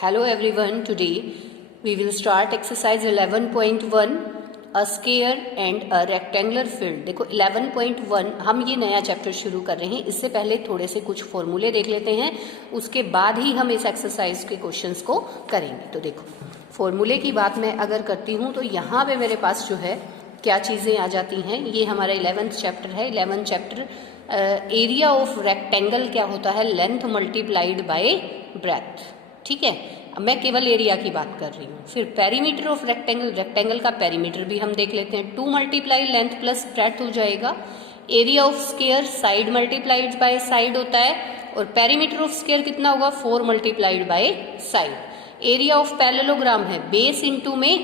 Hello everyone, today we will start exercise 11.1 a square and a rectangular field। देखो 11.1 हम ये नया chapter शुरू कर रहे हैं। इससे पहले थोड़े से कुछ फॉर्मूले देख लेते हैं, उसके बाद ही हम इस एक्सरसाइज के क्वेश्चंस को करेंगे। तो देखो फॉर्मूले की बात मैं अगर करती हूँ तो यहाँ पे मेरे पास जो है क्या चीज़ें आ जाती हैं। ये हमारा 11th चैप्टर है। 11th chapter area of rectangle क्या होता है, लेंथ मल्टीप्लाइड बाय ब्रेथ। ठीक है, अब मैं केवल एरिया की बात कर रही हूँ। फिर पेरीमीटर ऑफ रेक्टेंगल, रेक्टेंगल का पेरीमीटर भी हम देख लेते हैं। 2 मल्टीप्लाई लेंथ प्लस ब्रेथ हो जाएगा। Area of square side multiplied by side होता है, और पेरीमीटर ऑफ स्क्वायर कितना होगा, 4 multiplied by side. Area of parallelogram है बेस इंटू में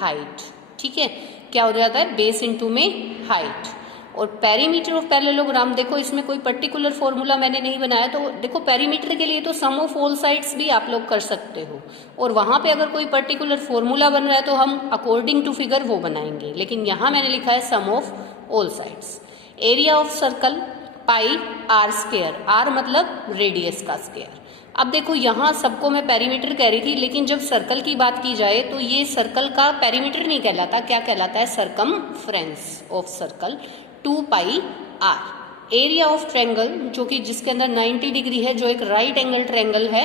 हाइट। ठीक है, क्या हो जाता है, बेस इंटू में हाइट। और पेरीमीटर ऑफ पैरेललोग्राम, देखो इसमें कोई पर्टिकुलर फॉर्मूला मैंने नहीं बनाया, तो देखो पेरीमीटर के लिए तो सम ऑफ ऑल साइड्स भी आप लोग कर सकते हो, और वहां पे अगर कोई पर्टिकुलर फॉर्मूला बन रहा है तो हम अकॉर्डिंग टू फिगर वो बनाएंगे, लेकिन यहाँ मैंने लिखा है sum of all sides. Area of circle pi r square, r मतलब रेडियस का स्क्वायर। अब देखो यहाँ सबको मैं पेरीमीटर कह रही थी, लेकिन जब सर्कल की बात की जाए तो ये सर्कल का पेरीमीटर नहीं कहलाता, क्या कहलाता है, circumference of circle 2 pi r. Area of triangle जो कि जिसके अंदर 90 डिग्री है, जो एक राइट एंगल ट्रायंगल है,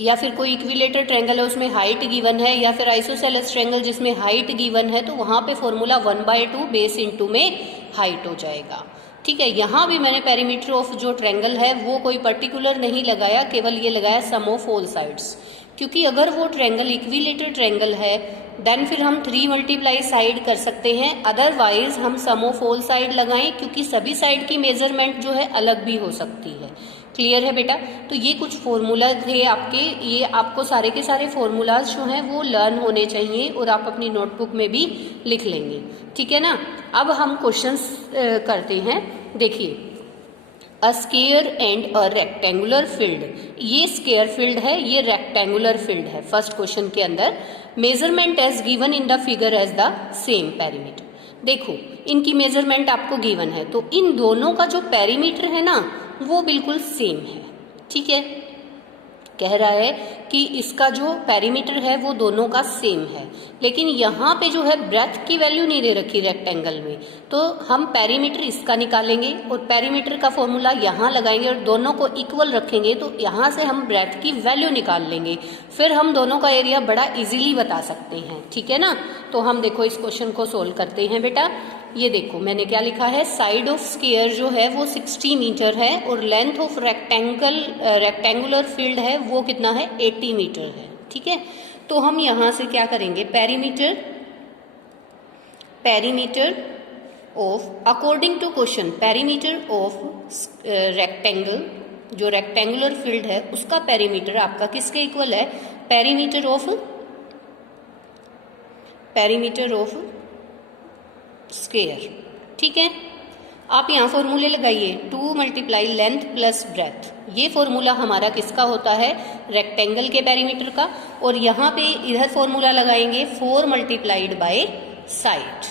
या फिर कोई इक्विलेटर ट्रायंगल है उसमें हाइट गिवन है, या फिर आइसोसेलेस ट्रायंगल जिसमें हाइट गिवन है, तो वहां पे फॉर्मूला 1/2 बेस इंटू में हाइट हो जाएगा। ठीक है, यहाँ भी मैंने पेरीमीटर ऑफ जो ट्रायंगल है वो कोई पर्टिकुलर नहीं लगाया, केवल ये लगाया सम ऑफ ऑल साइड्स, क्योंकि अगर वो ट्रायंगल इक्विलेटर ट्रायंगल है देन फिर हम 3 मल्टीप्लाई साइड कर सकते हैं, अदरवाइज हम सम ऑफ ऑल साइड लगाएं, क्योंकि सभी साइड की मेजरमेंट जो है अलग भी हो सकती है। क्लियर है बेटा? तो ये कुछ फॉर्मूला थे आपके, ये आपको सारे के सारे फॉर्मूलाज जो हैं वो लर्न होने चाहिए, और आप अपनी नोटबुक में भी लिख लेंगे। ठीक है ना? अब हम क्वेश्चंस करते हैं। देखिए, a square and a rectangular field, ये स्क्वायर फील्ड है, ये रेक्टेंगुलर फील्ड है। फर्स्ट क्वेश्चन के अंदर measurement as given in the figure as the same perimeter. देखो इनकी मेजरमेंट आपको गिवन है, तो इन दोनों का जो पेरीमीटर है ना वो बिल्कुल सेम है। ठीक है, कह रहा है कि इसका जो पेरीमीटर है वो दोनों का सेम है, लेकिन यहाँ पे जो है ब्रेथ की वैल्यू नहीं दे रखी रेक्टेंगल में, तो हम पेरीमीटर इसका निकालेंगे और पेरीमीटर का फॉर्मूला यहाँ लगाएंगे और दोनों को इक्वल रखेंगे, तो यहाँ से हम ब्रेथ की वैल्यू निकाल लेंगे, फिर हम दोनों का एरिया बड़ा इजीली बता सकते हैं। ठीक है ना? तो हम देखो इस क्वेश्चन को सोल्व करते हैं बेटा। ये देखो मैंने क्या लिखा है, साइड ऑफ स्क्वायर जो है वो 60 मीटर है, और लेंथ ऑफ रेक्टेंगुलर फील्ड है वो कितना है, 80 मीटर है। ठीक है, तो हम यहां से क्या करेंगे, perimeter of, according to question, perimeter of rectangle, जो रेक्टेंगुलर फील्ड है उसका पेरीमीटर आपका किसके इक्वल है, पेरीमीटर ऑफ स्क्वायर। ठीक है, आप यहाँ फॉर्मूले लगाइए, 2 मल्टीप्लाई लेंथ प्लस ब्रेथ, ये फॉर्मूला हमारा किसका होता है, रेक्टेंगल के पेरीमीटर का, और यहाँ पे इधर फॉर्मूला लगाएंगे 4 मल्टीप्लाइड बाय साइड।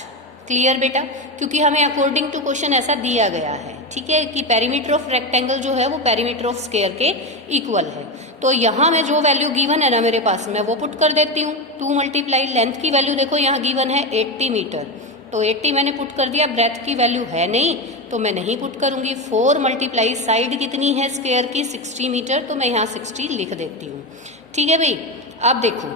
क्लियर बेटा? क्योंकि हमें अकॉर्डिंग टू क्वेश्चन ऐसा दिया गया है। ठीक है, कि पेरीमीटर ऑफ रेक्टेंगल जो है वो पेरीमीटर ऑफ स्क्वायर के इक्वल है, तो यहाँ में जो वैल्यू गिवन है ना मेरे पास, मैं वो पुट कर देती हूँ। 2 मल्टीप्लाई लेंथ की वैल्यू देखो यहाँ गिवन है 80 मीटर, तो 80 मैंने पुट कर दिया, ब्रेथ की वैल्यू है नहीं तो मैं नहीं पुट करूंगी। 4 मल्टीप्लाई साइड कितनी है स्क्वायर की, 60 मीटर, तो मैं यहाँ 60 लिख देती हूँ। ठीक है भाई, अब देखो,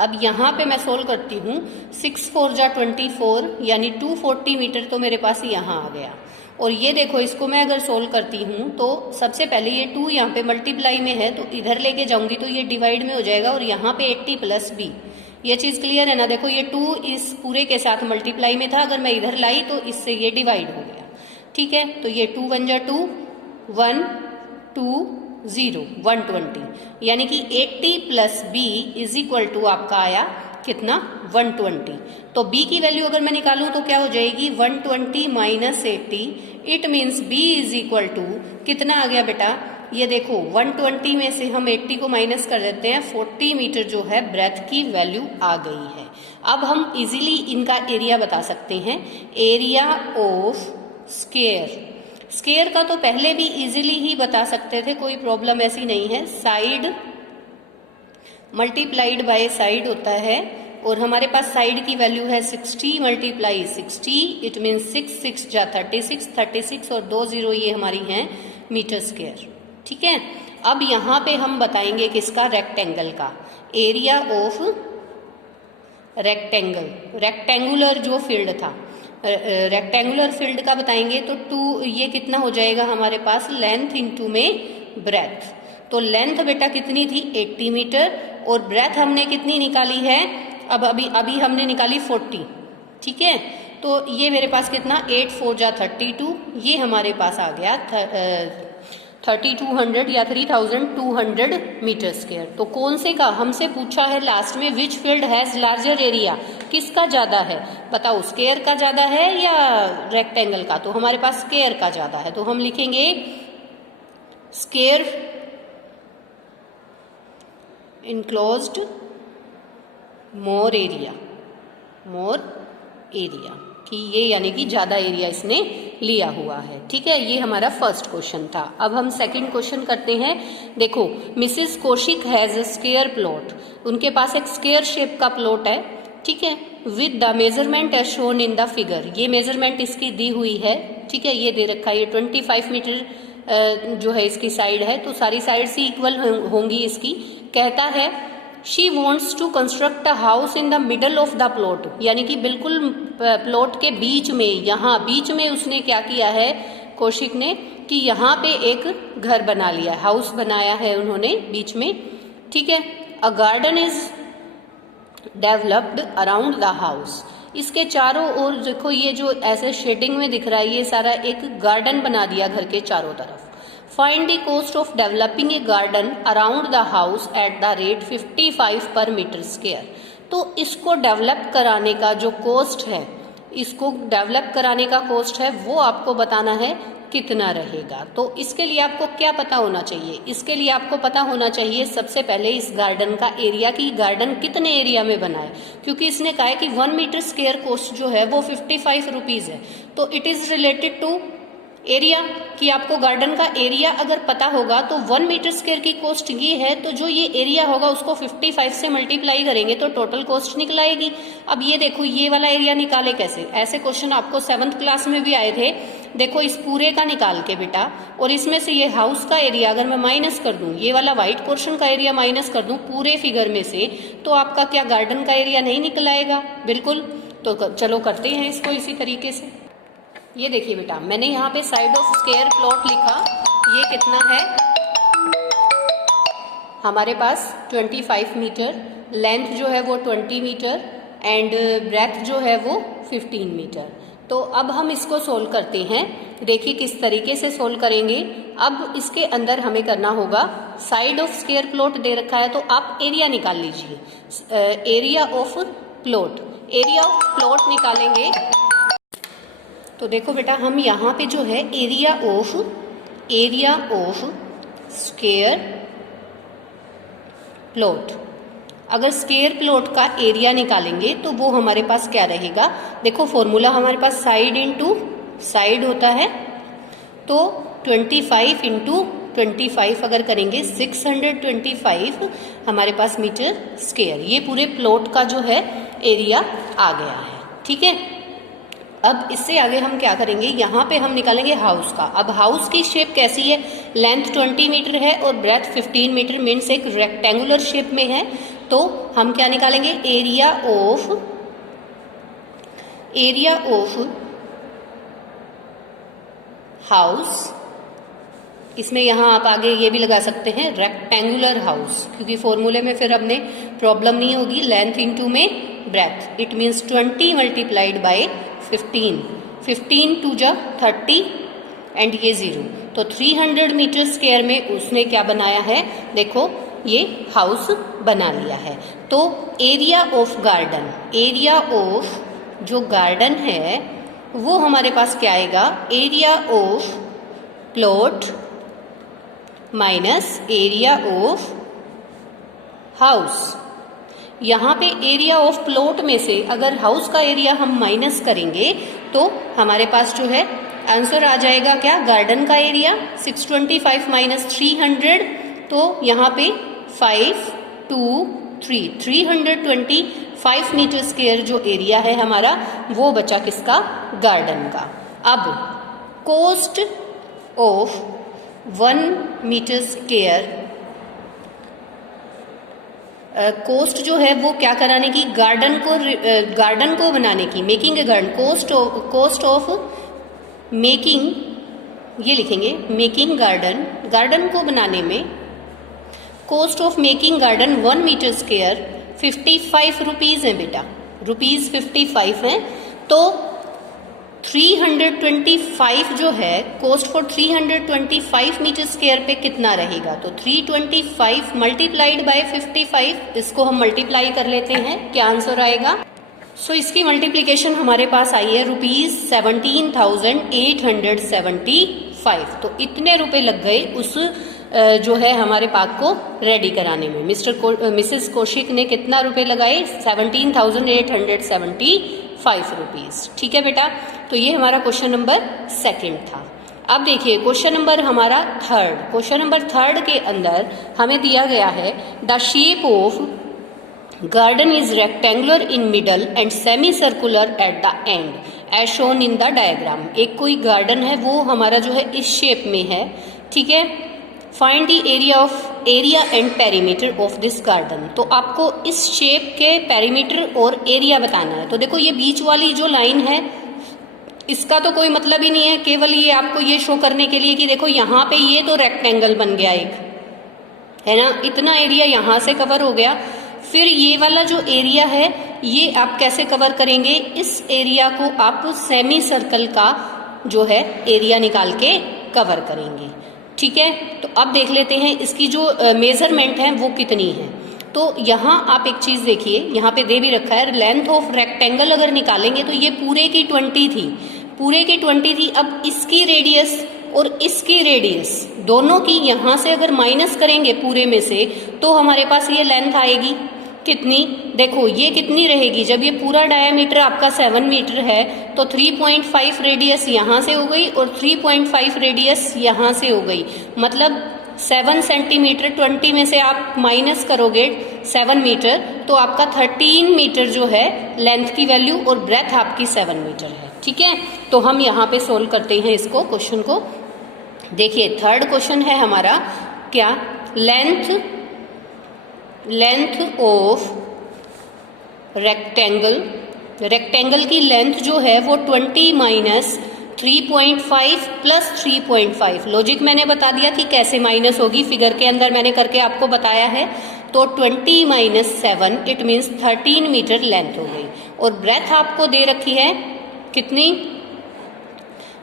अब यहाँ पे मैं सोल्व करती हूँ, 6 4 जा 24 यानी 240 मीटर तो मेरे पास यहाँ आ गया। और ये देखो इसको मैं अगर सोल्व करती हूँ तो सबसे पहले ये 2 यहाँ पे मल्टीप्लाई में है, तो इधर लेके जाऊंगी तो ये डिवाइड में हो जाएगा, और यहाँ पे 80 प्लस b, ये चीज क्लियर है ना? देखो ये 2 इस पूरे के साथ मल्टीप्लाई में था, अगर मैं इधर लाई तो इससे ये डिवाइड हो गया। ठीक है, तो ये 2 1 जा 2 1 2 0 120, यानी कि 80 plus b is equal to आपका आया कितना, 120। तो b की वैल्यू अगर मैं निकालूं तो क्या हो जाएगी, 120 minus 80, it means b is equal to कितना आ गया बेटा, ये देखो 120 में से हम 80 को माइनस कर देते हैं, 40 मीटर जो है ब्रेथ की वैल्यू आ गई है। अब हम इजीली इनका एरिया बता सकते हैं, एरिया ऑफ स्क्वायर, स्क्वायर का तो पहले भी इजीली ही बता सकते थे, कोई प्रॉब्लम ऐसी नहीं है। साइड मल्टीप्लाइड बाय साइड होता है, और हमारे पास साइड की वैल्यू है 60 मल्टीप्लाई 60, इट मीन 6 जा 36 और 2 0 ये हमारी हैं मीटर स्क्वायर। ठीक है, अब यहाँ पे हम बताएंगे किसका, रेक्टेंगल का, एरिया ऑफ रेक्टेंगल, रेक्टेंगुलर जो फील्ड था, रेक्टेंगुलर फील्ड का बताएंगे। तो 2 ये कितना हो जाएगा हमारे पास, लेंथ इनटू में ब्रेथ। तो लेंथ बेटा कितनी थी 80 मीटर, और ब्रेथ हमने कितनी निकाली है, अब अभी हमने निकाली 40। ठीक है, तो ये मेरे पास कितना 8 4 जा 32, ये हमारे पास आ गया 3200 या 3200 मीटर स्क्वायर। तो कौन से का हमसे पूछा है लास्ट में, which field has larger area, किसका ज्यादा है बताओ, स्क्वायर का ज्यादा है या रेक्टेंगल का। तो हमारे पास स्क्वायर का ज्यादा है, तो हम लिखेंगे स्क्वायर इनक्लोज्ड मोर एरिया, कि ये यानी कि ज्यादा एरिया इसने लिया हुआ है। ठीक है, ये हमारा फर्स्ट क्वेश्चन था। अब हम सेकंड क्वेश्चन करते हैं। देखो, Mrs Kaushik has a square plot, उनके पास एक स्क्वायर शेप का प्लॉट है। ठीक है, with the measurement as shown in the figure, ये मेजरमेंट इसकी दी हुई है। ठीक है, ये दे रखा है, ये 25 मीटर जो है इसकी साइड है, तो सारी साइड से इक्वल होंगी इसकी। कहता है she wants to construct a house in the middle of the plot, यानी कि बिल्कुल प्लॉट के बीच में, यहाँ बीच में उसने क्या किया है कौशिक ने, कि यहाँ पे एक घर बना लिया, हाउस बनाया है उन्होंने बीच में। ठीक है, a garden is developed around the house, इसके चारों ओर देखो, ये जो ऐसे शेडिंग में दिख रहा है, ये सारा एक गार्डन बना दिया घर के चारों तरफ। Find the cost of developing a garden around the house at the rate 55 पर मीटर स्क्वायर। तो इसको डेवलप कराने का जो कॉस्ट है, इसको डेवलप कराने का कॉस्ट है, वो आपको बताना है कितना रहेगा। तो इसके लिए आपको क्या पता होना चाहिए, इसके लिए आपको पता होना चाहिए सबसे पहले इस गार्डन का एरिया, की गार्डन कितने एरिया में बना है, क्योंकि इसने कहा है कि 1 मीटर स्क्वायर कॉस्ट जो है वो 55 रुपीज है। तो it is related to area, कि आपको गार्डन का एरिया अगर पता होगा तो 1 मीटर स्क्वायर की कॉस्ट ये है, तो जो ये एरिया होगा उसको 55 से मल्टीप्लाई करेंगे तो टोटल कॉस्ट निकल आएगी। अब ये देखो, ये वाला एरिया निकाले कैसे, ऐसे क्वेश्चन आपको 7th क्लास में भी आए थे। देखो, इस पूरे का निकाल के बेटा, और इसमें से ये हाउस का एरिया अगर मैं माइनस कर दूं, ये वाला व्हाइट पोर्शन का एरिया माइनस कर दूं पूरे फिगर में से, तो आपका क्या गार्डन का एरिया नहीं निकल आएगा। बिल्कुल, तो चलो करते हैं इसको इसी तरीके से। ये देखिए बेटा, मैंने यहाँ पे साइड ऑफ स्क्वायर प्लॉट लिखा, ये कितना है हमारे पास 25 मीटर, लेंथ जो है वो 20 मीटर एंड ब्रेथ जो है वो 15 मीटर। तो अब हम इसको सोल्व करते हैं। देखिए किस तरीके से सोल्व करेंगे। अब इसके अंदर हमें करना होगा, साइड ऑफ स्क्वायर प्लॉट दे रखा है तो आप एरिया निकाल लीजिए, area of plot, area of plot निकालेंगे। तो देखो बेटा, हम यहाँ पे जो है एरिया ऑफ स्क्वायर प्लॉट, अगर स्क्वायर प्लॉट का एरिया निकालेंगे तो वो हमारे पास क्या रहेगा। देखो फॉर्मूला हमारे पास साइड इंटू साइड होता है, तो 25 इंटू 25 अगर करेंगे 625 हमारे पास मीटर स्क्वायर, ये पूरे प्लॉट का जो है एरिया आ गया है। ठीक है, अब इससे आगे हम क्या करेंगे, यहाँ पे हम निकालेंगे हाउस का। अब हाउस की शेप कैसी है, लेंथ 20 मीटर है और ब्रेथ 15 मीटर, मीन्स एक रेक्टेंगुलर शेप में है। तो हम क्या निकालेंगे, एरिया ऑफ हाउस, इसमें यहाँ आप आगे ये भी लगा सकते हैं रेक्टेंगुलर हाउस, क्योंकि फॉर्मूले में फिर हमने प्रॉब्लम नहीं होगी। लेंथ इंटू में breadth, it means 20 multiplied by 15, 15 2 जा 30 एंड ये 0, तो 300 मीटर स्क्वायर में उसने क्या बनाया है, देखो ये हाउस बना लिया है। तो area of garden, area of जो गार्डन है वो हमारे पास क्या आएगा, area of plot minus area of house. यहाँ पे एरिया ऑफ प्लॉट में से अगर हाउस का एरिया हम माइनस करेंगे तो हमारे पास जो है आंसर आ जाएगा क्या, गार्डन का एरिया 625 माइनस 300, तो यहाँ पे 5 325 मीटर स्क्वायर जो एरिया है हमारा वो बचा किसका, गार्डन का। अब cost of 1 metre square, cost जो है वो क्या कराने की, गार्डन को बनाने की, making a garden, cost of making, ये लिखेंगे मेकिंग गार्डन को बनाने में cost of making garden 1 metre square 55 rupees है बेटा, रुपीज 55 है। तो 325 जो है कोस्ट फॉर 325 मीटर स्क्वायर पे कितना रहेगा, तो 325 मल्टीप्लाइड बाय 55, इसको हम मल्टीप्लाई कर लेते हैं, क्या आंसर आएगा। सो इसकी मल्टीप्लीकेशन हमारे पास आई है रुपीज 17,875। तो इतने रुपए लग गए उस जो है हमारे पार्क को रेडी कराने में। मिसेस कौशिक ने कितना रुपए लगाए, 17,875 रुपीज। ठीक है बेटा, तो ये हमारा क्वेश्चन नंबर 2 था। अब देखिए क्वेश्चन नंबर हमारा 3, क्वेश्चन नंबर 3 के अंदर हमें दिया गया है the shape of garden is rectangular in middle and semi circular at the end as shown in the diagram. एक कोई गार्डन है वो हमारा जो है इस शेप में है, ठीक है। Find the area and perimeter of this garden. तो आपको इस शेप के पेरीमीटर और एरिया बताना है। तो देखो ये बीच वाली जो लाइन है इसका तो कोई मतलब ही नहीं है, केवल ये आपको ये शो करने के लिए कि देखो यहाँ पे ये तो रेक्टेंगल बन गया एक, है ना, इतना एरिया यहाँ से कवर हो गया। फिर ये वाला जो एरिया है ये आप कैसे कवर करेंगे, इस एरिया को आप सेमी सर्कल का जो है एरिया निकाल के कवर करेंगे, ठीक है। तो अब देख लेते हैं इसकी जो मेजरमेंट है वो कितनी है। तो यहाँ आप एक चीज देखिए, यहाँ पे दे भी रखा है लेंथ ऑफ रेक्टेंगल अगर निकालेंगे तो ये पूरे की 20 थी, पूरे की 20 थी। अब इसकी रेडियस और इसकी रेडियस दोनों की यहाँ से अगर माइनस करेंगे पूरे में से तो हमारे पास ये लेंथ आएगी कितनी, देखो ये कितनी रहेगी, जब ये पूरा डायामीटर आपका 7 मीटर है तो 3.5 रेडियस यहाँ से हो गई और 3.5 रेडियस यहाँ से हो गई, मतलब 7 सेंटीमीटर 20 में से आप माइनस करोगे 7 मीटर तो आपका 13 मीटर जो है लेंथ की वैल्यू और ब्रेथ आपकी 7 मीटर है, ठीक है। तो हम यहाँ पे सोल्व करते हैं इसको, क्वेश्चन को देखिए। 3rd क्वेश्चन है हमारा क्या, लेंथ ऑफ रेक्टेंगल की लेंथ जो है वो 20 माइनस 3.5 प्लस 3.5। लॉजिक मैंने बता दिया कि कैसे माइनस होगी, फिगर के अंदर मैंने करके आपको बताया है। तो 20 minus 7 it means 13 metre length हो गई। और ब्रेथ आपको दे रखी है कितनी,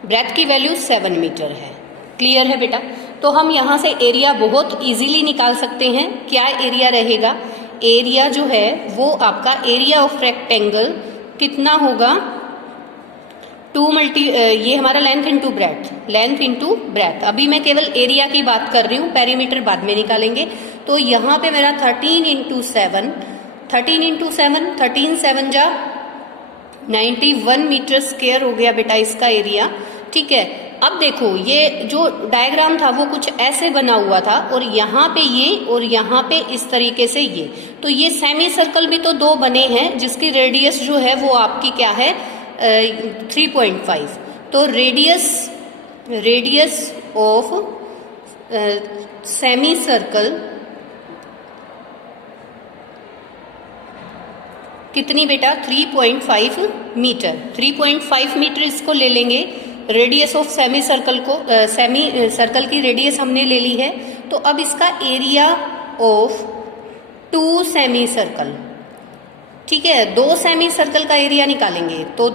ब्रेथ की वैल्यू 7 मीटर है। क्लियर है बेटा। तो हम यहाँ से एरिया बहुत इजीली निकाल सकते हैं। क्या एरिया रहेगा, एरिया जो है वो आपका एरिया ऑफ रेक्टेंगल कितना होगा, ये हमारा लेंथ इंटू ब्रेथ। अभी मैं केवल एरिया की बात कर रही हूँ, पेरीमीटर बाद में निकालेंगे। तो यहाँ पे मेरा 13 इंटू 7 13 7 जा 91 मीटर स्क्वायर हो गया बेटा इसका एरिया, ठीक है। अब देखो ये जो डायग्राम था वो कुछ ऐसे बना हुआ था और यहाँ पे ये और यहाँ पे इस तरीके से ये, तो ये सेमी सर्कल भी तो 2 बने हैं जिसकी रेडियस जो है वो आपकी क्या है 3.5। तो रेडियस ऑफ सेमी सर्कल कितनी बेटा 3.5 मीटर। 3.5 मीटर इसको ले लेंगे, रेडियस ऑफ सेमी सर्कल को, सेमी सर्कल की रेडियस हमने ले ली है। तो अब इसका एरिया ऑफ 2 सेमी सर्कल, ठीक है, 2 सेमी सर्कल का एरिया निकालेंगे। तो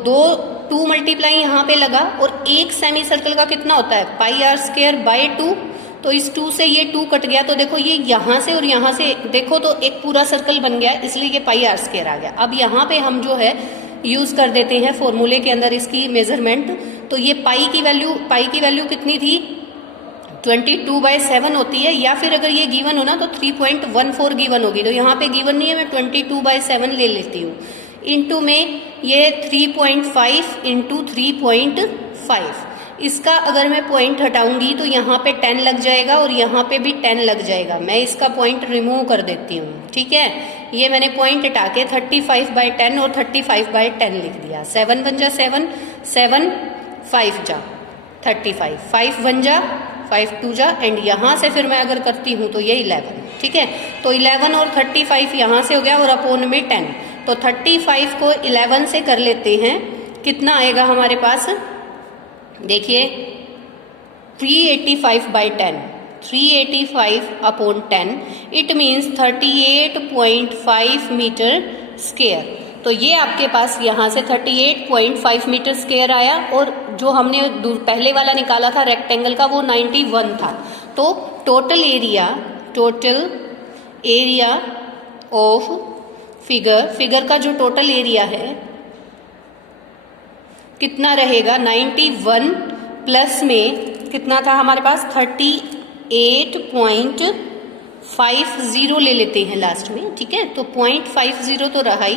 2 मल्टीप्लाई यहाँ पे लगा और एक सेमी सर्कल का कितना होता है पाई आर स्क्वायर बाय 2। तो इस 2 से ये 2 कट गया, तो देखो ये यहाँ से और यहाँ से देखो तो एक पूरा सर्कल बन गया, इसलिए ये पाई आर स्क्वायर आ गया। अब यहाँ पे हम जो है यूज कर देते हैं फॉर्मूले के अंदर इसकी मेजरमेंट। तो ये पाई की वैल्यू कितनी थी 22/7 होती है, या फिर अगर ये गिवन हो ना तो 3.14 गिवन होगी। तो यहाँ पे गिवन नहीं है, मैं 22/7 ले लेती हूँ। इंटू में ये 3.5 इंटू 3.5 इसका अगर मैं पॉइंट हटाऊंगी तो यहाँ पे 10 लग जाएगा और यहाँ पे भी 10 लग जाएगा। मैं इसका पॉइंट रिमूव कर देती हूँ, ठीक है। ये मैंने पॉइंट हटा के 35/10 और 35/10 लिख दिया। 7 1 जा 7, 7 5 जा 35, 5 1 जा 5 2 जा, एंड यहाँ से फिर मैं अगर करती हूँ तो ये 11, ठीक है। तो 11 और 35 यहाँ से हो गया और अपोन में 10, तो 35 को 11 से कर लेते हैं, कितना आएगा हमारे पास, देखिए 385/10, 385/10, इट मीन्स 38.5 मीटर स्क्वायर। तो ये आपके पास यहाँ से 38.5 मीटर स्क्वायर आया, और जो हमने पहले वाला निकाला था रेक्टेंगल का वो 91 था। तो टोटल एरिया ऑफ फिगर का जो टोटल एरिया है कितना रहेगा, 91 प्लस में कितना था हमारे पास 38.50 ले लेते हैं लास्ट में, ठीक है। तो 0.50 तो रहा ही,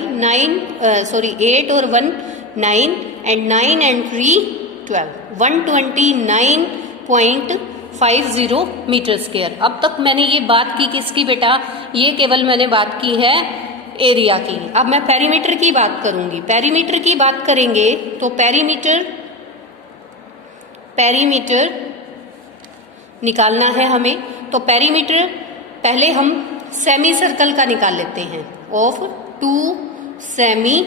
8 और 1 9 एंड 9 एंड 3 12, 129.50 मीटर स्क्वायर। अब तक मैंने ये बात की किसकी बेटा, ये केवल मैंने बात की है एरिया की। अब मैं पेरीमीटर की बात करूंगी। पेरीमीटर की बात करेंगे तो पेरीमीटर निकालना है हमें। तो पेरीमीटर पहले हम सेमी सर्कल का निकाल लेते हैं, of 2 semi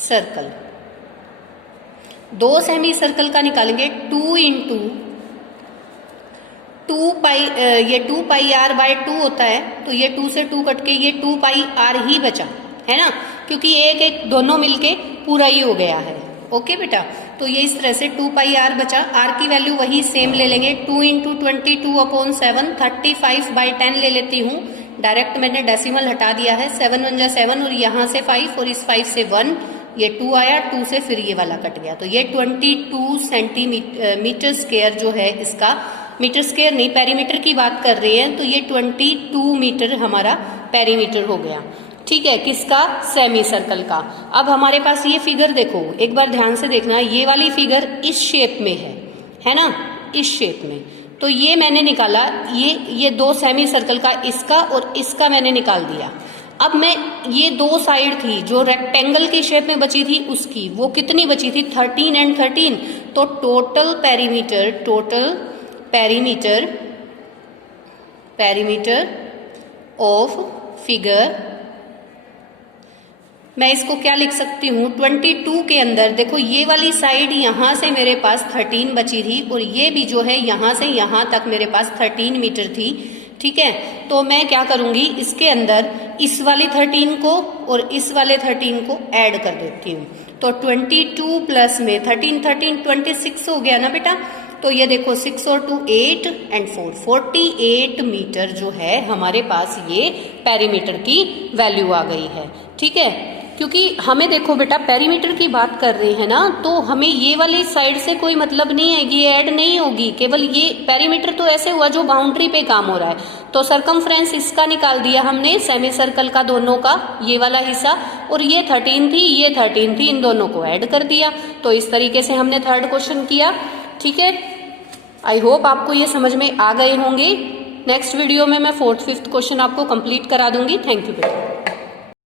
circle. 2 semi circle का निकालेंगे, 2 इंटू 2 पाई, ये 2 पाई r बाय 2 होता है, तो ये 2 से 2 कट के ये 2 पाई r ही बचा है ना, क्योंकि एक एक दोनों मिलके पूरा ही हो गया है। ओके बेटा, तो ये इस तरह से 2 पाई r बचा। r की वैल्यू वही सेम ले लेंगे, 2 इंटू 22/7, 35/10 ले लेती हूँ। डायरेक्ट मैंने डेसिमल हटा दिया है, 7 1 जा 7 और यहाँ से 5 और इस 5 से 1, ये 2 आया, 2 से फिर ये वाला कट गया, तो ये 22 सेंटीमीटर स्क्वायर जो है इसका, मीटर स्क्वायर नहीं पेरीमीटर की बात कर रहे हैं, तो ये 22 मीटर हमारा पेरीमीटर हो गया, ठीक है। किसका, सेमी सर्कल का। अब हमारे पास ये फिगर देखो, एक बार ध्यान से देखना, ये वाली फिगर इस शेप में है ना, इस शेप में। तो ये मैंने निकाला, ये 2 सेमी सर्कल का, इसका और इसका मैंने निकाल दिया। अब मैं ये 2 साइड थी जो रेक्टेंगल की शेप में बची थी उसकी, वो कितनी बची थी, 13 एंड 13। तो टोटल पेरीमीटर ऑफ फिगर, मैं इसको क्या लिख सकती हूँ, 22 के अंदर देखो ये वाली साइड यहाँ से मेरे पास 13 बची थी, और ये भी जो है यहाँ से यहाँ तक मेरे पास 13 मीटर थी, ठीक है। तो मैं क्या करूंगी, इसके अंदर इस वाली 13 को और इस वाले 13 को ऐड कर देती हूँ। तो 22 प्लस में 13 26 हो गया ना बेटा। तो ये देखो 6 और 2 8 एंड 4 48 मीटर जो है हमारे पास ये पेरीमीटर की वैल्यू आ गई है, ठीक है। क्योंकि हमें देखो बेटा पेरीमीटर की बात कर रहे हैं ना, तो हमें ये वाली साइड से कोई मतलब नहीं है, ये ऐड नहीं होगी, केवल ये पेरीमीटर तो ऐसे हुआ जो बाउंड्री पे काम हो रहा है। तो सरकमफ्रेंस इसका निकाल दिया हमने, सेमी सर्कल का दोनों का ये वाला हिस्सा, और ये 13 थी, ये 13 थी, इन दोनों को ऐड कर दिया। तो इस तरीके से हमने थर्ड क्वेश्चन किया, ठीक है। आई होप आपको ये समझ में आ गए होंगे। नेक्स्ट वीडियो में मैं 4th 5th क्वेश्चन आपको कंप्लीट करा दूंगी। थैंक यू बेटा।